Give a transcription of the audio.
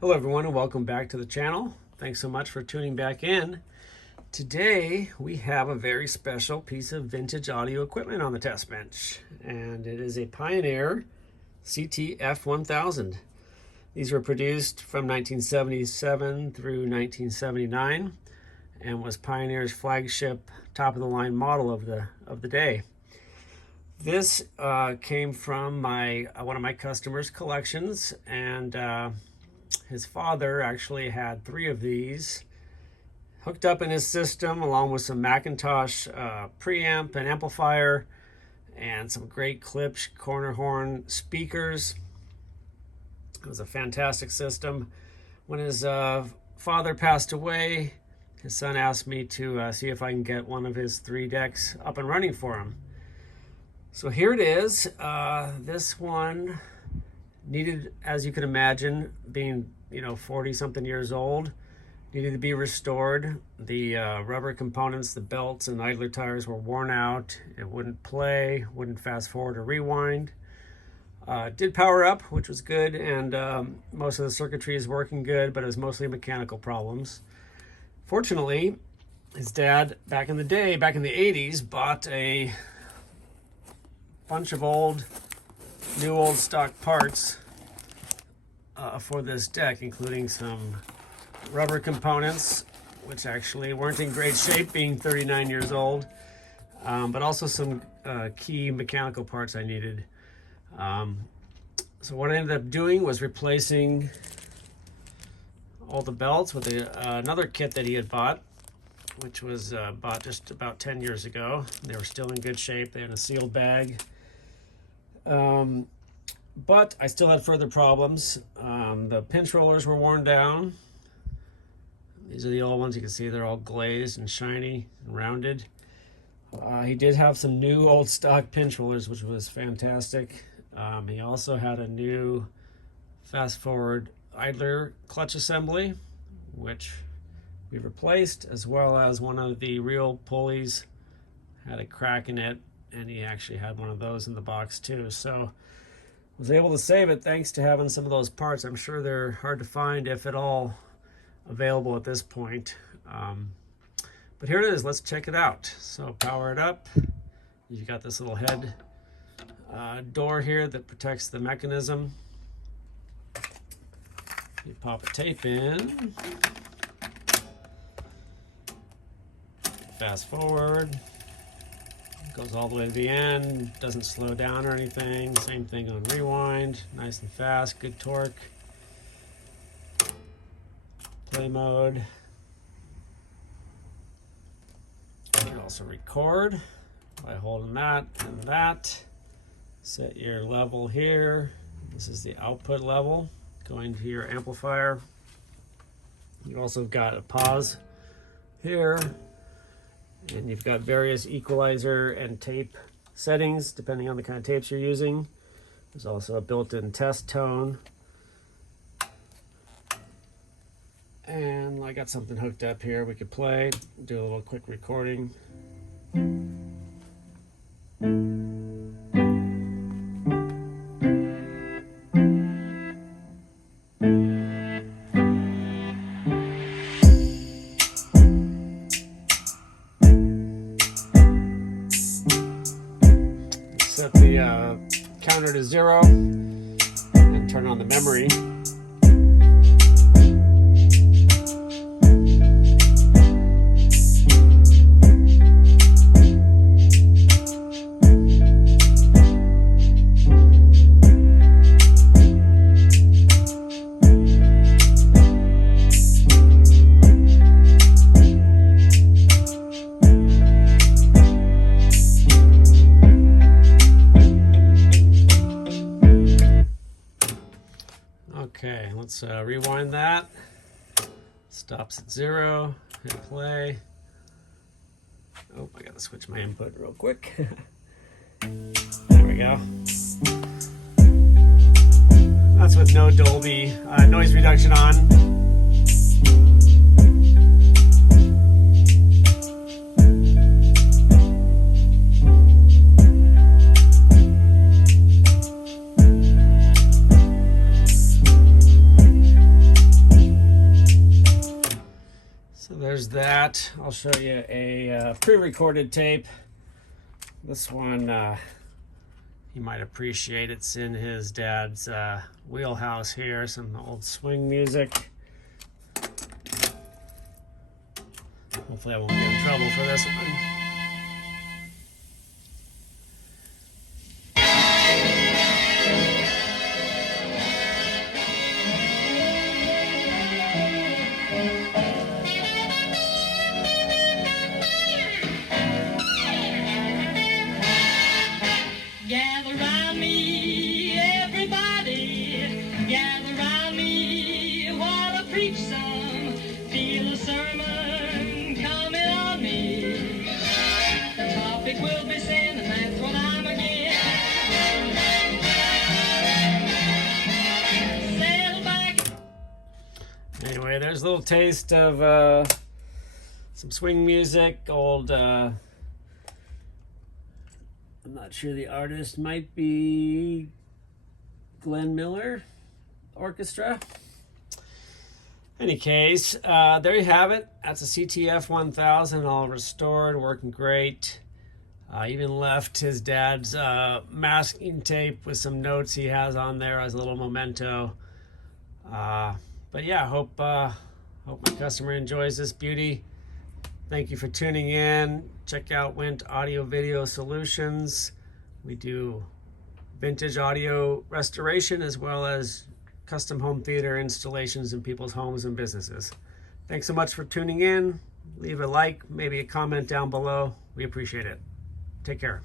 Hello everyone and welcome back to the channel. Thanks so much for tuning back in. Today we have a very special piece of vintage audio equipment on the test bench, and it is a Pioneer CT-F1000. These were produced from 1977 through 1979 and was Pioneer's flagship top-of-the-line model of the day. This came from one of my customers' collections, and his father actually had 3 of these hooked up in his system, along with some Macintosh preamp and amplifier and some great Klipsch corner horn speakers. It was a fantastic system. When his father passed away, his son asked me to see if I can get one of his 3 decks up and running for him. So here it is. This one needed, as you can imagine, being 40 something years old, needed to be restored. The rubber components, the belts and idler tires were worn out. It wouldn't play, wouldn't fast forward or rewind. Did power up, which was good, and most of the circuitry is working good, but it was mostly mechanical problems. Fortunately, his dad, back in the day, back in the 80s, bought a bunch of new old stock parts for this deck, including some rubber components, which actually weren't in great shape, being 39 years old, but also some key mechanical parts I needed. So what I ended up doing was replacing all the belts with another kit that he had bought, which was bought just about 10 years ago. They were still in good shape. They had a sealed bag. But I still had further problems. The pinch rollers were worn down. These are the old ones. You can see they're all glazed and shiny and rounded. He did have some new old stock pinch rollers, which was fantastic. He also had a new fast forward idler clutch assembly, which we replaced, as well as one of the real pulleys had a crack in it, and he actually had one of those in the box too. So was able to save it thanks to having some of those parts. I'm sure they're hard to find, if at all available at this point. But here it is. Let's check it out. So power it up. You've got this little head door here that protects the mechanism. You pop a tape in. Fast forward. Goes all the way to the end, doesn't slow down or anything. Same thing on rewind, nice and fast, good torque. Play mode. You can also record by holding that and that. Set your level here. This is the output level going to your amplifier. You also got a pause here. And you've got various equalizer and tape settings depending on the kind of tapes you're using. There's also a built-in test tone. And I got something hooked up here we could play, do a little quick recording. Set the counter to 0 and turn on the memory. Okay, let's rewind that. Stops at 0, hit play. Oh, I gotta switch my input real quick. There we go. That's with no Dolby noise reduction on. that, I'll show you a pre-recorded tape. This one, you might appreciate. It's in his dad's wheelhouse here, some old swing music. Hopefully I won't get in trouble for this one. Gather round me, everybody, gather round me while I preach some. Feel a sermon coming on me. The topic will be sin, and that's what I'm against. Settle back. Anyway, there's a little taste of some swing music, old I'm not sure the artist, might be Glenn Miller Orchestra. Any case, there you have it. That's a CT-F1000, all restored, working great. Even left his dad's masking tape with some notes he has on there as a little memento. But yeah, hope my customer enjoys this beauty. Thank you for tuning in. Check out Wint Audio Video Solutions. We do vintage audio restoration as well as custom home theater installations in people's homes and businesses. Thanks so much for tuning in. Leave a like, maybe a comment down below. We appreciate it. Take care.